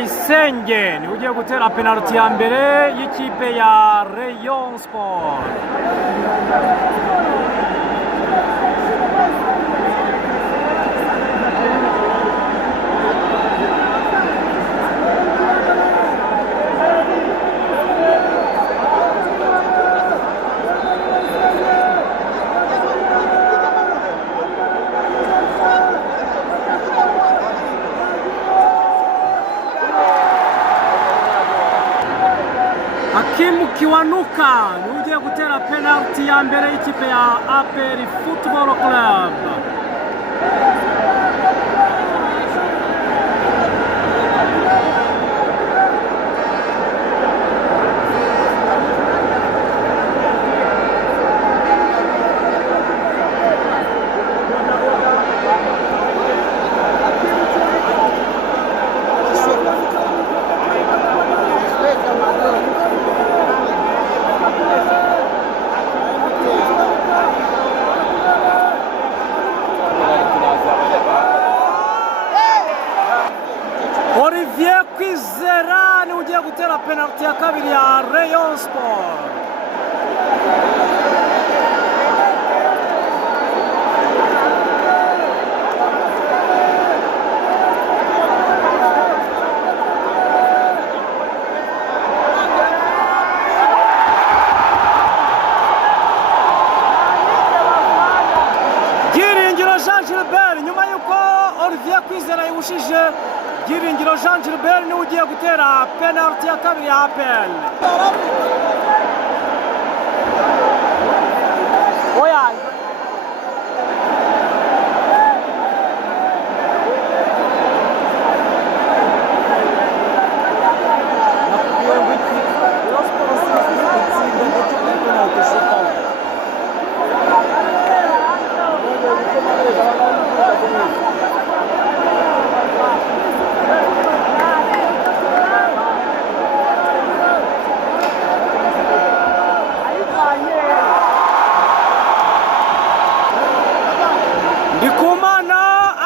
Bayisenge niwe ugiye gutera penalty ya mbere y'ikipe ya Rayon Sport. Hakim Kiwanuka niwe ugiye gutera penalty ya mbere y'ikipe ya APR Football Club. Olivier Kwizera niwe ugiye gutera penalty ya kabiri ya Rayon Sport. Byiringiro Jean Gilbert nyuma yuko Olivier Kwizera yibushije, Byiringiro Jean Gilbert niwe ugiye gutera penalty ya kabiri ya APR. Oya Ndikumana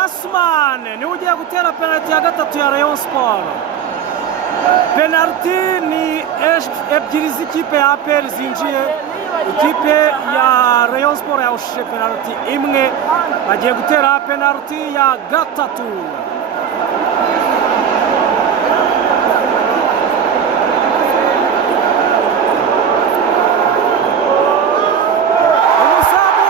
Asman niwe ugiye gutera penalty ya gatatu ya Rayon Sport. Penalty ni ebyiri z'ikipe ya APR zinjiye, ikipe ya Rayon Sport yahushije penalty imwe, bagiye gutera penalty ya gatatu.